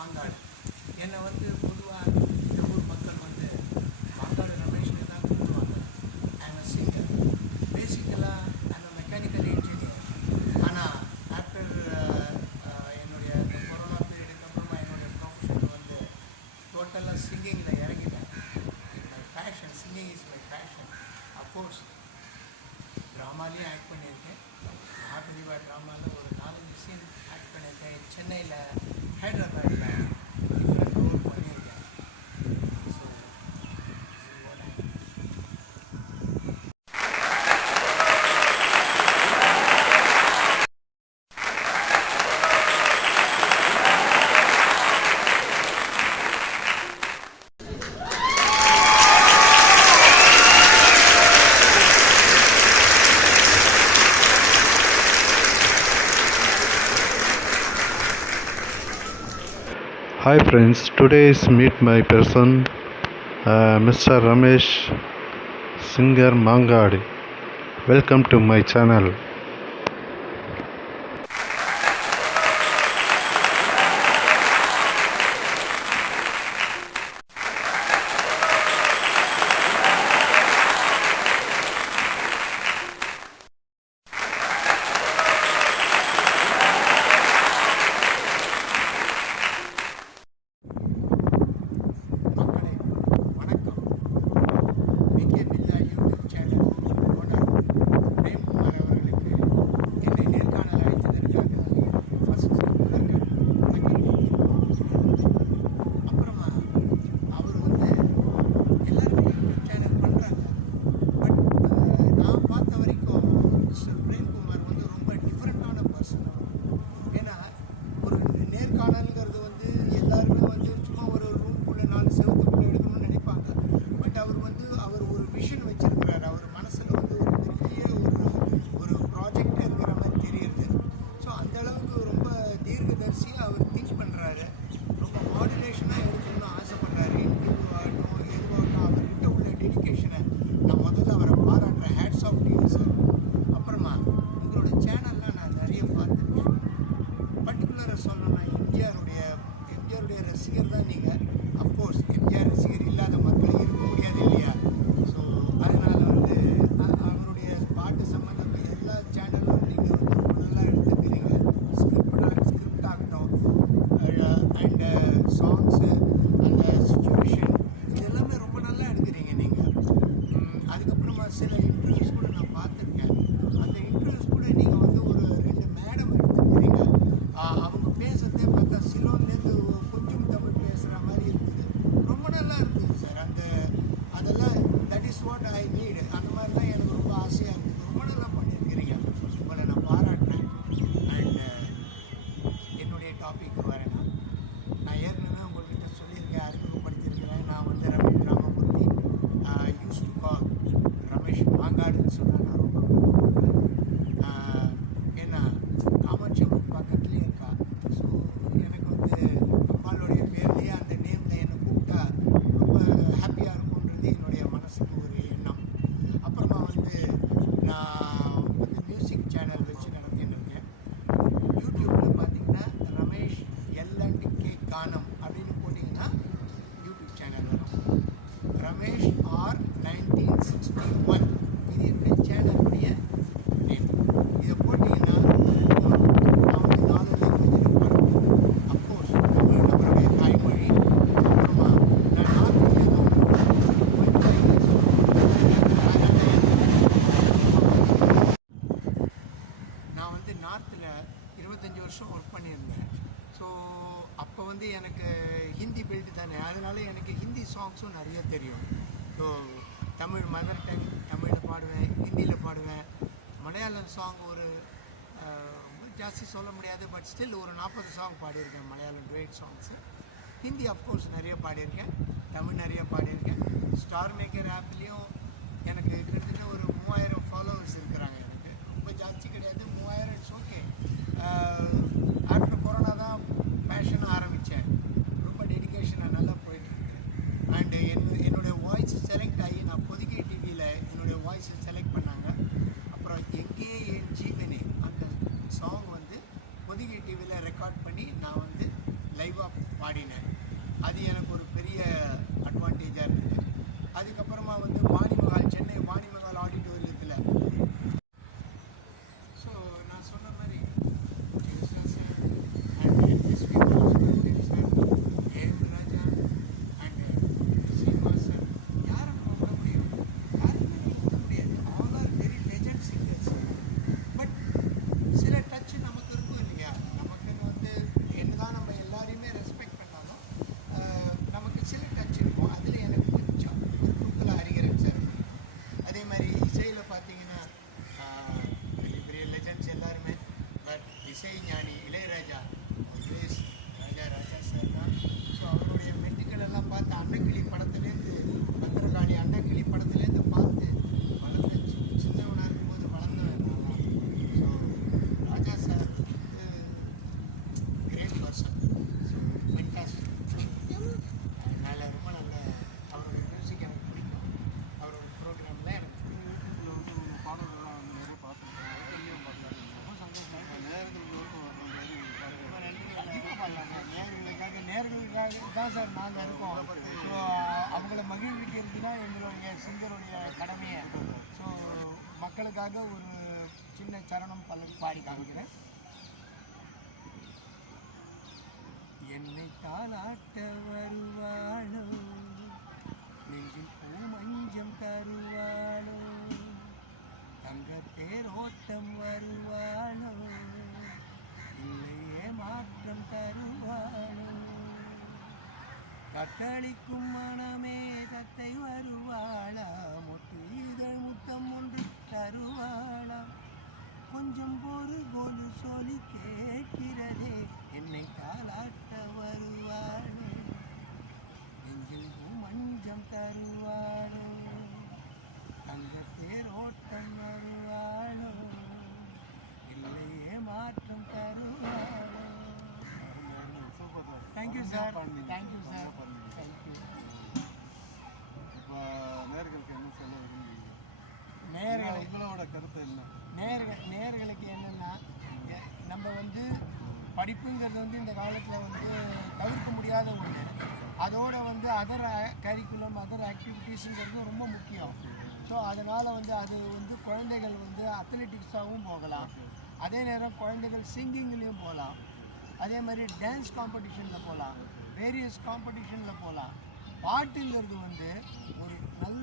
மாங்காடு. என்னை வந்து பொதுவாக இந்த ஊர் மக்கள் வந்து மாங்காடு ரமேஷ்னு தான் கூப்பிடுவாங்க. I am singer. பேசிக்கலாக ஐ எம் மெக்கானிக்கல் இன்ஜினியர். ஆனால் ஆஃப்டர் என்னுடைய இந்த கொரோனா பீரியடுக்கு அப்புறமா என்னுடைய ப்ரொஃபஷன் வந்து டோட்டலாக சிங்கிங்கில் இறங்கிட்டேன். My passion, singing is my passion. Of course ட்ராமாலையும் ஆக்ட் பண்ணியிருக்கேன். மகாபெரிவா ட்ராமாவில் ஒரு 4-5 சீன் ஆக்ட் பண்ணியிருக்கேன். சென்னையில், ஹைதராபாத்தில் டிஃப்ரெண்ட் ரோல் பண்ணியிருக்கேன். So Hi friends, today is meet my person Mr. Ramesh, singer Mangadi. Welcome to my channel. நேர்காணல்ங்கிறது வந்து எல்லாருமே வந்து சும்மா ஒரு ரூம்குள்ளே 4 செவத்துக்குள்ளே எடுக்கணும்னு நினைப்பாங்க. பட் அவர் ஒரு விஷன் வச்சிருக்கிறாரு. அவர் மனசில் வந்து ஒரு பெரிய ஒரு ப்ராஜெக்ட் இருக்கிற மாதிரி தெரியுது. ஸோ அந்த அளவுக்கு ரொம்ப தீர்க்கதரிசியாக அவர் திங்க் பண்ணுறாரு. ரொம்ப மாடுலேஷனாக எடுக்கணும்னு ஆசைப்படுறாரு. இன்டர்வியூ ஆகட்டும், எதுவாகட்டும், அவர்கிட்ட உள்ள டெடிக்கேஷனை நான் முதல்ல அவரை பாராட்டுறேன். Hats off to you sir. அப்புறமா உங்களோட சேனல்லாம் நான் நிறைய பார்த்துருக்கேன். பர்டிகுலராக சொல்லணும்னா எம்ஜிஆருடைய ரசிகர் தான் நீங்கள். அஃப்கோர்ஸ் எம்ஜிஆர் ரசிகர் இல்லாத மக்கள் இருக்க முடியாது இல்லையா? ஸோ அதனால் வந்து அவருடைய பாட்டு சம்மந்தப்பட்ட எல்லா சேனலும் நீங்கள் வந்து ரொம்ப நல்லா எடுத்துக்கிறீங்க. ஸ்கிரிப்ட் ஆகட்டும், அண்டு சாங்ஸு, அந்த சுச்சுவேஷன், இது எல்லாமே ரொம்ப நல்லா எடுக்கிறீங்க நீங்கள். அதுக்கப்புறமா சில இன்டர்வியூஸ் கூட நான் பார்த்துருக்கேன். அந்த இன்டர்வியூஸ் கூட நீங்கள் வந்து ஒரு 2 மேடம் எடுத்துக்கிறீங்க. அவங்க பேசுகிறதே பார்த்தா சிலோன்லேருந்து கொஞ்சம் தமிழ் பேசுகிற மாதிரி இருக்குது. ரொம்ப நல்லா இருக்குது சார். அதெல்லாம் that is what I need. அந்த மாதிரி தான் எனக்கு ரொம்ப ஆசையாக இருக்குது. ரொம்ப நல்லா பண்ணியிருக்கிறீங்க. உங்களை நான் பாராட்டுறேன். அண்டு என்னுடைய டாபிக் வரேன்னா, நான் ஏற்கனவே உங்கள்கிட்ட சொல்லியிருக்கேன், அறிமுகப்படுத்தியிருக்கிறேன். நான் வந்து Ramesh Ramamoorthy, use to call Ramesh மாங்காடுன்னு சொன்னால் நான் ரொம்ப விரும்புகிறேன். ஏன்னா காமாட்சியம்மன் பக்கத்துலேயே இருக்கா. ஸோ எனக்கு வந்து அம்மாளுடைய பேர்லேயே அந்த நேமில் என்னை கூப்பிட்டா ரொம்ப ஹாப்பியாக இருக்கும்ன்றது என்னுடைய மனசுக்கு ஒரு எண்ணம். அப்புறமா வந்து நான் வந்து மியூசிக் சேனல் வச்சு நடத்தின்னு இருக்கேன். யூடியூப்பில் பார்த்தீங்கன்னா ரமேஷ் எல்&கே கானம் அப்படின்னு போட்டிங்கன்னா யூடியூப் சேனல் வரும். ரமேஷ் ஆர் 1961 இது என்னுடைய சேனலுடைய நேம். இதை போட்டிங்கன்னா நான் வந்து 4 லாங்குவேஜில் பாடுவேன். அஃப்கோர்ஸ் தமிழ் நம்மளுடைய தாய்மொழி. அப்புறமா நான் நார்த் இந்தியாவில் வந்து 25 நான் வந்து நார்த்தில் 25 வருஷம் ஒர்க் பண்ணியிருந்தேன். ஸோ அப்போ வந்து எனக்கு ஹிந்தி பெல்ட் தானே, அதனால எனக்கு ஹிந்தி சாங்ஸும் நிறைய தெரியும். ஸோ தமிழ் மதர் டங், தமிழில் பாடுவேன், ஹிந்தியில் பாடுவேன். மலையாளம் சாங் ஒரு ரொம்ப ஜாஸ்தி சொல்ல முடியாது, பட் ஸ்டில் ஒரு 40 சாங் பாடியிருக்கேன், Malayalam duet songs. Hindi of course நிறைய பாடியிருக்கேன், தமிழ் நிறைய பாடியிருக்கேன். ஸ்டார் மேக்கர் ஆப்லேயும் எனக்கு கிட்டத்தட்ட ஒரு 3000 ஃபாலோவர்ஸ் இருக்கிறாங்க. எனக்கு ரொம்ப ஜாஸ்தி கிடையாது, 3000 இட்ஸ் ஓகே. ஆஃப்டர் கொரோனா தான் பேஷன் ஆரம்பித்தேன். ரொம்ப டெடிக்கேஷனாக நல்லா போயிட்டுருக்கு. அண்டு என்னுடைய வாய்ஸ் செலக்ட் ஆகி நான் பொதிகை டிவியில் என்னுடைய வாய்ஸை செலக்ட் பண்ணாங்க. அப்புறம் எங்கே என் ஜீவனே அந்த சாங் வந்து பொதிகை டிவியில் ரெக்கார்ட் பண்ணி நான் வந்து லைவாக பாடினேன். அது எனக்கு ஒரு பெரிய அட்வான்டேஜாக இருந்தது. அதுக்கப்புறமா வந்து சென்னை வாணிமகால் ஆடிட்டோரியத்தில் ஸோ நான் சொன்ன மாதிரி Jayasudas sir and SP Balasubrahmanyam sir, AM Raja and Srinivas sir, யாரை நம்ம விட முடியும்? யாருமே விட முடியாது. All are very legend singers. But சில டச் நமக்கு இருக்கும் இல்லையா? நமக்குன்னு வந்து என்னதான் நம்ம எல்லாரையுமே ரெஸ்பெக்ட் பண்ணாலும் நமக்கு சில டச் இருக்கும். அதில் எனக்கு கொஞ்சம் ஒரு தூக்கல ஹரிஹரன் சார் பிடிக்கும். அதே மாதிரி இசையில் பார்த்தீங்கன்னா பெரிய பெரிய லெஜண்ட்ஸ் எல்லாருமே. பட் இசை ஞானி இளையராஜா, ஆல்வேஸ் ராஜா சார் தான். ஸோ அவருடைய மெட்டுக்கள் எல்லாம் பார்த்து அன்னக்கிளி படத்துலேருந்து பத்திரகாளி அன்னக்கிளி படத்துலேருந்து பார்த்து வளர்ந்த சின்னவனாக இருக்கும்போது வளர்ந்தவன் நான். So Raja sir great person. So fantastic. நல்ல ரொம்ப நல்ல அவருடைய மியூசிக் எனக்கு பிடிக்கும். அவரோட ப்ரோக்ராம் தான் எனக்கு பிடிக்கும். யூடியூப்பில் வந்து உங்கள் பாடல்கள்லாம் வந்து நிறைய பார்த்துருக்கேன். ரொம்ப சந்தோஷமாக நேர்களுக்காக தான் சார் நாங்கள் இருக்கோம். ஸோ அவங்கள மகிழ்விக்கிறது தான் எங்களுடைய சிங்கருடைய கடமையை. ஸோ மக்களுக்காக ஒரு சின்ன சரணம் பாடி காமிக்கிறேன். என்னை தாளாட்ட வருவாளோ, நெஞ்சில் பூ மஞ்சம் தருவாளோ, தங்க தேரோட்டம் வருவாளோ, இல்லையே மாற்றம் தருவாளோ, கட்டளிக்கும் மனமே தத்தை வருவாளா, மொட்டு இதழ் முத்தம் ஒன்று தருவாளா, கொஞ்சம் ஒரு கொலு சொல்லி கேட்கிறதே, என்னை தாளாட்ட வருவாளோ, நெஞ்சில் மஞ்சம் தருவாளோ, தங்க தேரோட்டம் வருவாளோ, இல்லையே மாற்றம் தருவாளோ. Thank you sir. Thank you sir. Thank you. இப்போ நேர்களுக்கு என்ன சொல்ல விரும்புகிறீங்க? நேர்களை உங்களோட கருத்து என்ன? நேர்களுக்கு என்னென்னா, நம்ம வந்து படிப்புங்கிறது வந்து இந்த காலத்தில் வந்து தவிர்க்க முடியாத ஒன்று. அதோடு வந்து அதர் கரிக்குலம் அதர் ஆக்டிவிட்டீஸுங்கிறது ரொம்ப முக்கியம். ஸோ அதனால் வந்து அது வந்து குழந்தைகள் வந்து அத்லெட்டிக்ஸாகவும் போகலாம், அதே நேரம் குழந்தைகள் சிங்கிங்லேயும் போகலாம், அதே மாதிரி டான்ஸ் காம்படிஷனில் போகலாம், வேரியஸ் காம்படிஷனில் போகலாம். பாட்டுங்கிறது வந்து ஒரு நல்ல